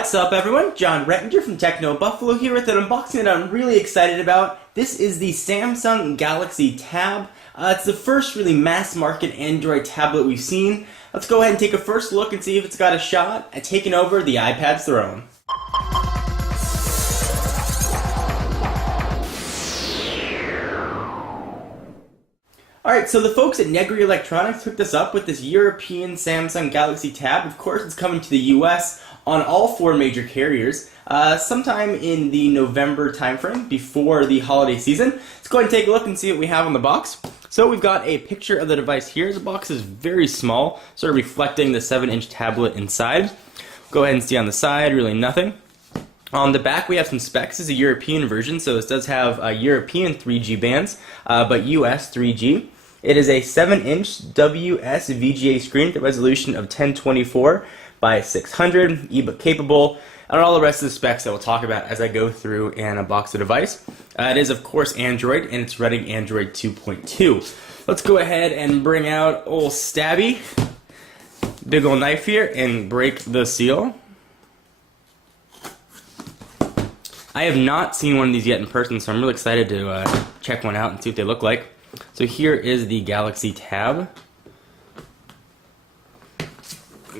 What's up everyone? John Rettinger from Techno Buffalo here with an unboxing that I'm really excited about. This is the Samsung Galaxy Tab. It's the first really mass market Android tablet we've seen. Let's go ahead and take a first look and see if it's got a shot at taking over the iPad's throne. Alright, so the folks at Negri Electronics hooked us up with this European Samsung Galaxy Tab. Of course, it's coming to the US on all four major carriers sometime in the November timeframe before the holiday season. Let's go ahead and take a look and see what we have on the box. So we've got a picture of the device here. The box is very small, sort of reflecting the 7-inch tablet inside. Go ahead and see on the side, really nothing. On the back we have some specs. This is a European version, so this does have European 3G bands, but US 3G. It is a 7-inch WS-VGA screen with a resolution of 1024 by 600, ebook capable, and all the rest of the specs that we'll talk about as I go through and unbox the device. It is of course Android, and it's running Android 2.2. Let's go ahead and bring out old Stabby, big old knife here, and break the seal. I have not seen one of these yet in person, so I'm really excited to check one out and see what they look like. So here is the Galaxy Tab.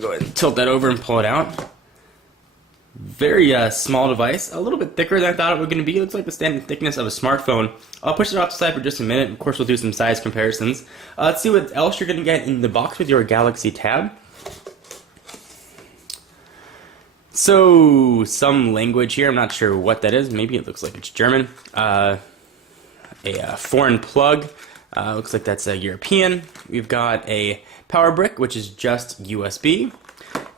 Go ahead and tilt that over and pull it out. Very small device, a little bit thicker than I thought it was going to be. It looks like the standard thickness of a smartphone. I'll push it off the side for just a minute. Of course, we'll do some size comparisons. Let's see what else you're going to get in the box with your Galaxy Tab. So, some language here. I'm not sure what that is. Maybe it looks like it's German. A foreign plug. Looks like that's a European. We've got a power brick, which is just USB.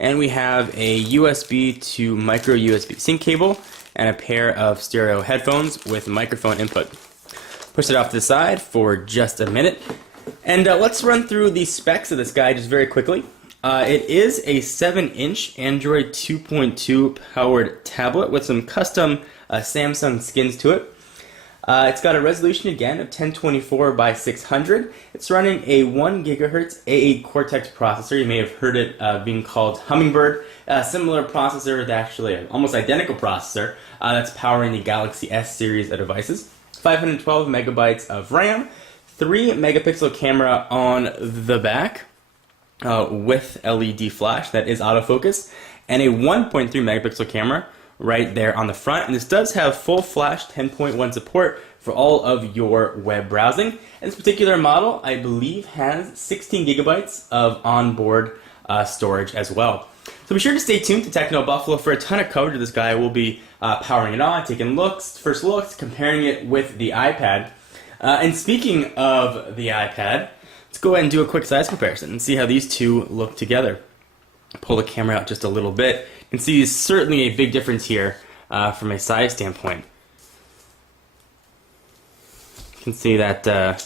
And we have a USB to micro USB sync cable and a pair of stereo headphones with microphone input. Push it off to the side for just a minute. And let's run through the specs of this guy just very quickly. It is a 7-inch Android 2.2 powered tablet with some custom Samsung skins to it. It's got a resolution again of 1024 by 600. It's running a 1 GHz A8 Cortex processor. You may have heard it being called Hummingbird. A similar processor, actually an almost identical processor, that's powering the Galaxy S series of devices. 512 megabytes of RAM, 3 megapixel camera on the back with LED flash that is autofocus, and a 1.3 megapixel camera right there on the front. And this does have full flash 10.1 support for all of your web browsing. And this particular model, I believe, has 16 gigabytes of onboard storage as well. So be sure to stay tuned to Techno Buffalo for a ton of coverage of this guy. We'll be powering it on, taking first looks, comparing it with the iPad. And speaking of the iPad, let's go ahead and do a quick size comparison and see how these two look together. Pull the camera out just a little bit and see certainly a big difference here from a size standpoint. You can see that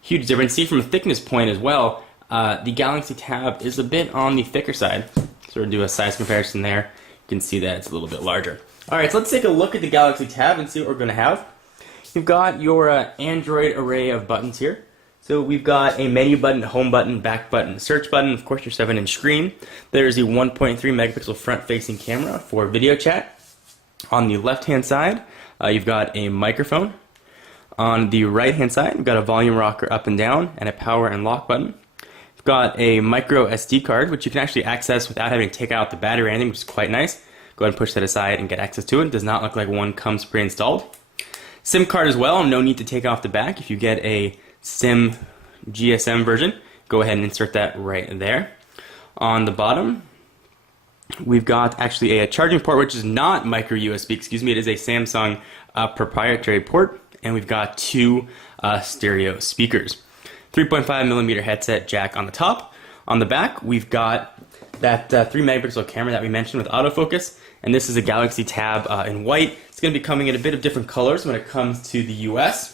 huge difference. See from a thickness point as well, the Galaxy Tab is a bit on the thicker side. Sort of do a size comparison there. You can see that it's a little bit larger. Alright, so let's take a look at the Galaxy Tab and see what we're going to have. You've got your Android array of buttons here. So we've got a menu button, home button, back button, search button, of course your 7-inch screen. There's a 1.3 megapixel front-facing camera for video chat. On the left-hand side, you've got a microphone. On the right-hand side, we've got a volume rocker up and down and a power and lock button. We've got a micro SD card, which you can actually access without having to take out the battery or anything, which is quite nice. Go ahead and push that aside and get access to it. It does not look like one comes pre-installed. SIM card as well, no need to take off the back. If you get a SIM GSM version, go ahead and insert that right there. On the bottom, we've got actually a charging port, which is not micro USB, excuse me, it is a Samsung proprietary port, and we've got two stereo speakers. 3.5 millimeter headset jack on the top. On the back, we've got that 3 megapixel camera that we mentioned with autofocus, and this is a Galaxy Tab in white. It's going to be coming in a bit of different colors when it comes to the US.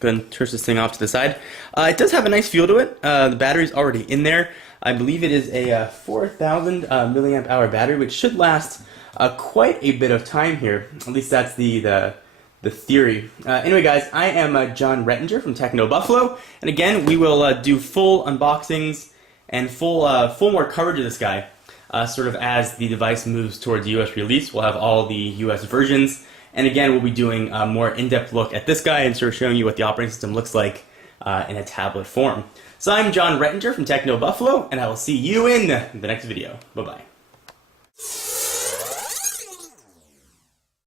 Go ahead and turn this thing off to the side. It does have a nice feel to it. The battery's already in there. I believe it is a 4,000 milliamp hour battery, which should last quite a bit of time here. At least that's the theory. Anyway, guys, I am John Rettinger from Techno Buffalo, and again, we will do full unboxings and full more coverage of this guy sort of as the device moves towards US release. We'll have all the US versions. And again, we'll be doing a more in-depth look at this guy and sort of showing you what the operating system looks like in a tablet form. So I'm John Rettinger from Techno Buffalo, and I will see you in the next video. Bye-bye.